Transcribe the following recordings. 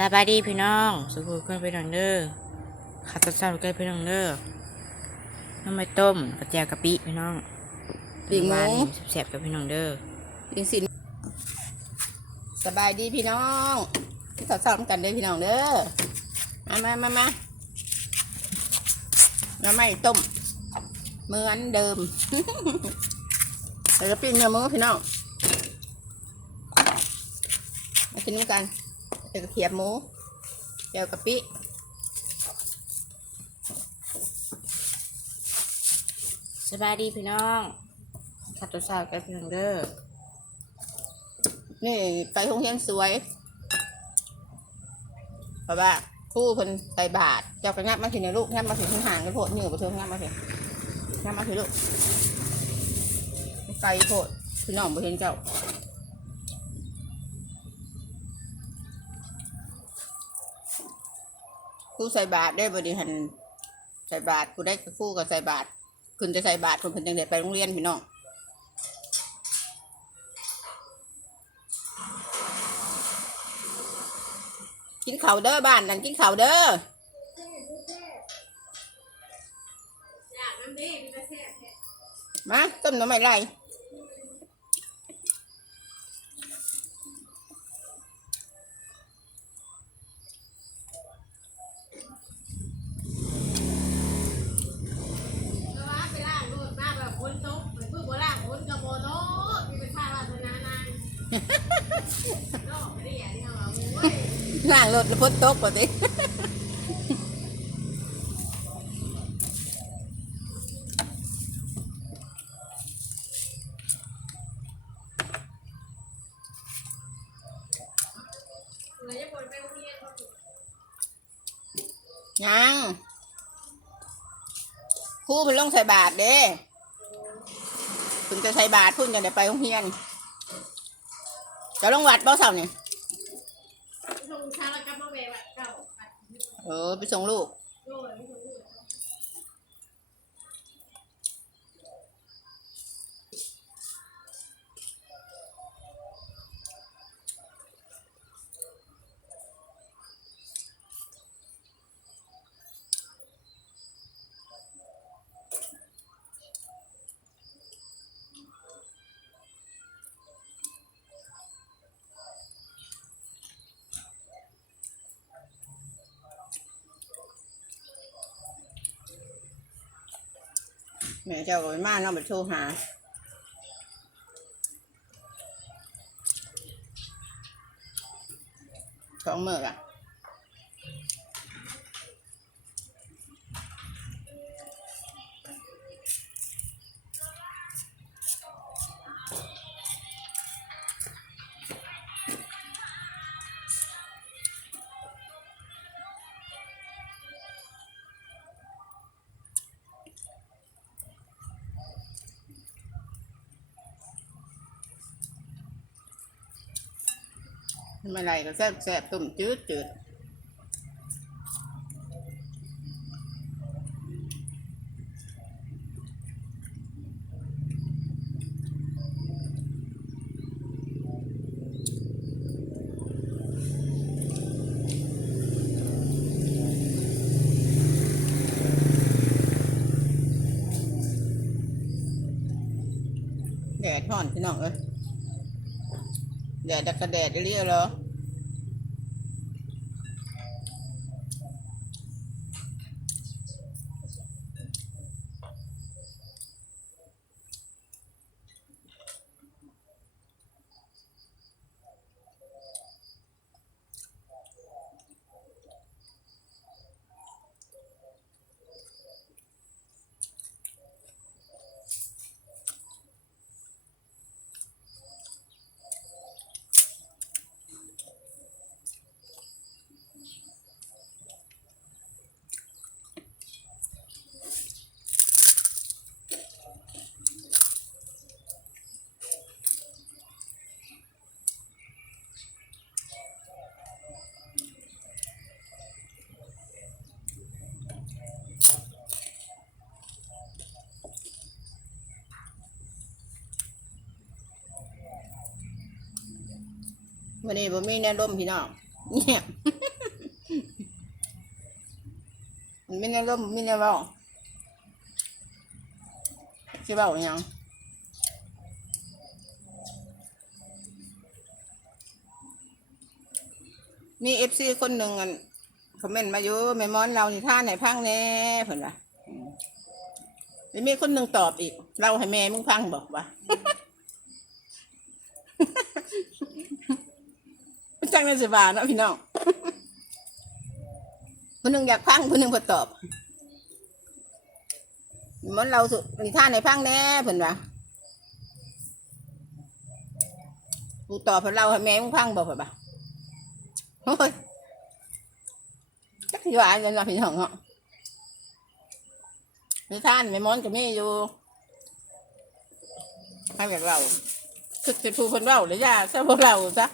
สบายดีพี่น้องสุขุมเพื่อนพี่น้องเด้อข้าวต้มซ้ำกันพี่น้องเด้อน้ำไม่ต้มกระเจียวกะปิพี่น้องปิ้งหมูวานแซ่บๆกับพี่น้องเด้อยิงสินสบายดีพี่น้องที่สอบๆกันเด้อพี่น้องเด้อมามามามาน้ำไม่ต้มเหมือนเดิมแล้วก็ปิ้งเนื้อหมูพี่น้องมากินด้วยกัน เดี๋ยวก็เขียบหมูเจียวกะปิสบายดีพี่น้องข้าวต้มซ้ำกันพี่น้องเด้อนี่ไปโรงเรียนสวย เพราะว่าครู่เพิ่นใส่บาทเจ้ากระงับมาถึงในลูกงับมาถึงข้างห่างกันโพดเหนียวไปเถอะงับมาถึงงับมาถึงลูกไกลโพดพี่น้องบ่เห็นเจ้า ครู่ใส่บาทได้บ่ดีหันใส่บาทกูได้กับครู่กับใส่บาทคุณจะใส่บาทคนเพิ่นจังได๋ไปโรงเรียนพี่น้องกินข้าวเด้อบ้านนั่นกินข้าวเด้อมาต้มหน้ำไม่ไร ล่างรถแล้วพ้นตกป่ะติยังครูเพิ่นลงใส่บาทเด้เพิ่นจะใส่บาทพุ่นจะได้ไปโรงเรียนจะลงวัดเบ่เสาเนี่ย เออไปส่งลูก แม่เจ้าก็ไปมาเนาะไปโทรหาสองเมืออะ ไม่ไรก็แซ่บแซ่บๆต้มจืดจืดแดดห่อนพี่น้องเอ้ย แดดดักกระแดดเรียกเหรอ วันนี้ผมมีแนวร่มพี่น้องเงียบมันไม่ได้ร่มไม่ได้เบาจะเบาอหยังมีเอฟซีคนหนึ่งอันคอมเมนต์มาอยู่แม่มอนเรานี่ท่าไหนพังแน่เพิ่นว่าอืมแล้วมีคนหนึ่งตอบอีก เราให้แม่มึงพังบอกว่า จังเลยสิบาเนาะพี่น้องคนหนึ่งอยากพังคนหนึ่งพอตอบมันเราสุนิท่านในพังแน่เพิ่นว่ากูตอบเพิ่นเราให้แม่มึงพังบอกเพิ่นว่โอ้ยจักสิว่าอันนั้นเนาะพี่น้องเนาะนิท่านแม่มอนก็มีอยู่ให้แบบเราคือจะพูดเพิ่นเราเลยย่าซะพวกเราซะ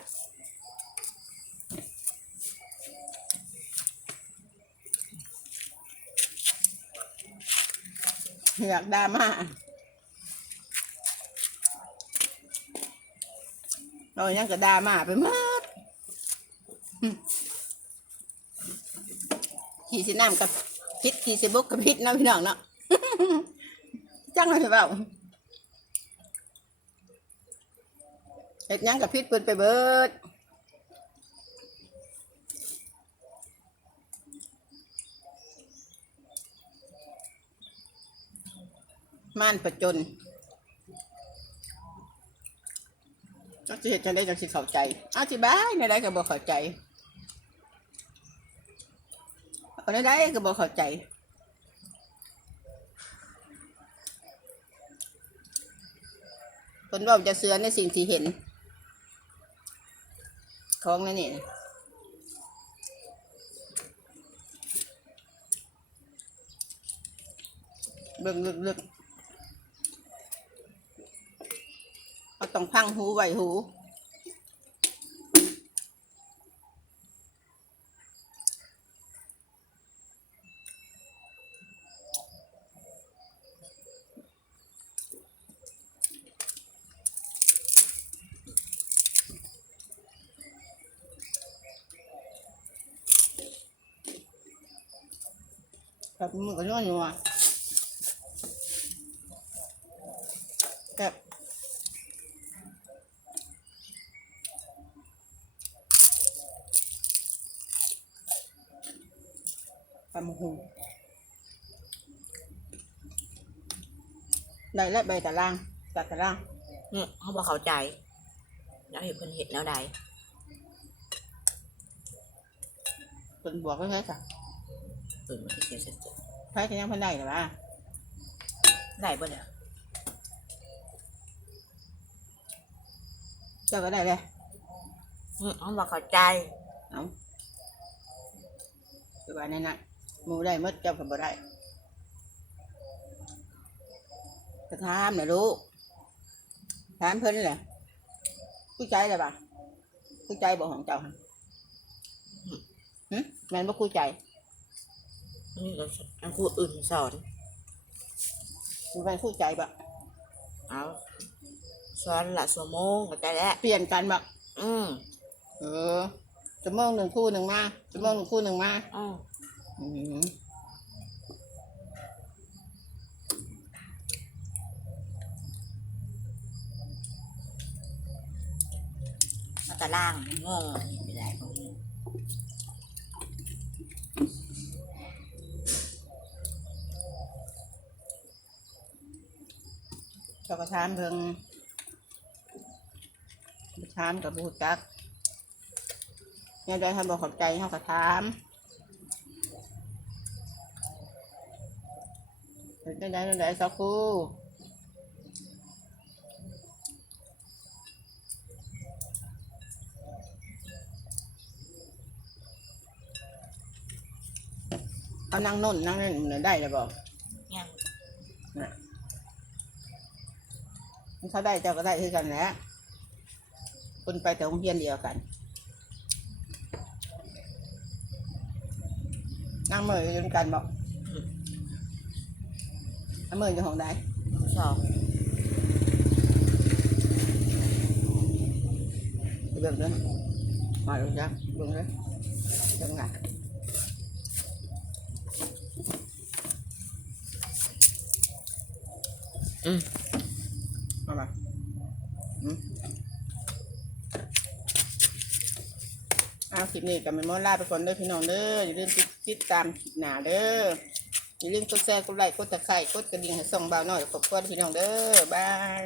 อยากดราม่าเรายังก็ดราม่าไปหมดขี่สิน้ำกับพิษขี่สิบุกกับพิษนะพี่น้องเนาะจังเลยเปล่าเห็ดยังกับพิษเปินไปเบิด ม่านประจนจักสิเหตุจะได้จักสิเข้าใจอาธิบายในใดก็บ่เข้าใจเอาในใดก็บ่เข้าใจคนเว่าจะเสือในสิ่งที่เห็น ของนั่นนี่เบิ่งลึกๆ เราต้องพังหูไหวหู แบบมือก็ย้อนอยู่อะแบบตำหู ได้แล้วใบตะล่างตัดตะล่างเนี่ยเขาบอกเข้าใจ แล้วเห็นเพิ่นเห็นแล้วใดเป็นบวกก็ใช่จ้ะเปิดมาที่เขียนเสร็จใช้กันยังพันได้หรือเปล่าได้ปะเนี่ยเจ้าก็ได้เลยอืมเขาบอกเข้าใจเอาคือว่านั่นน่ะหมูได้หมดเจ้าก็บ่ได้ ก็ถามนะลูกถามเพิ่นแหละผู้ใจเลยป่ะผู้ใจบอกของเจ้าหั่นหึแม่นบ่คู่ใจนี่ก็อันครูอื่นสอนมันเป็นคู่ใจปะเอาสอนละสวโมงเข้าใจแล้วเปลี่ยนกันปะอืมเออจะมองหนึ่งคู่หนึ่งมาจะมองหนึ่งคู่หนึ่งมาอืมอืม มาตะล่างงงไม่ได้พวกนี้เจ้าก็ถามเพิ่งถามกับบูจักเนี่ยได้ทำบอกขอบใจเขาก็ถามได้ได้ได้สักครู่ เอานั่งโน่นนั่งนี่เหนือได้เลยบอกเนี่ยน่ะมันเขาได้เจ้าก็ได้คือกันแหล้วคนไปแต่โรงเรียนเดียวกัน นั่งเมื่อยกันกันบอกนั่งเมื่อยอยู่ห้องใดสองเบิ่งเด้อมาดูจ้ะเบิ่งเด้อจังไง อืมอามาอืมเอาคลิปนี้กับแม่มอนลาไปก่อนเด้อพี่น้องเด้ออย่าลืมติดติดตามคลิปหน้าเด้ออย่าลืมกดแชร์กดไลค์กดตะไคร้กดกระดิ่งให้ส่องเบาหน่อยขอบคุณพี่น้องเด้อบาย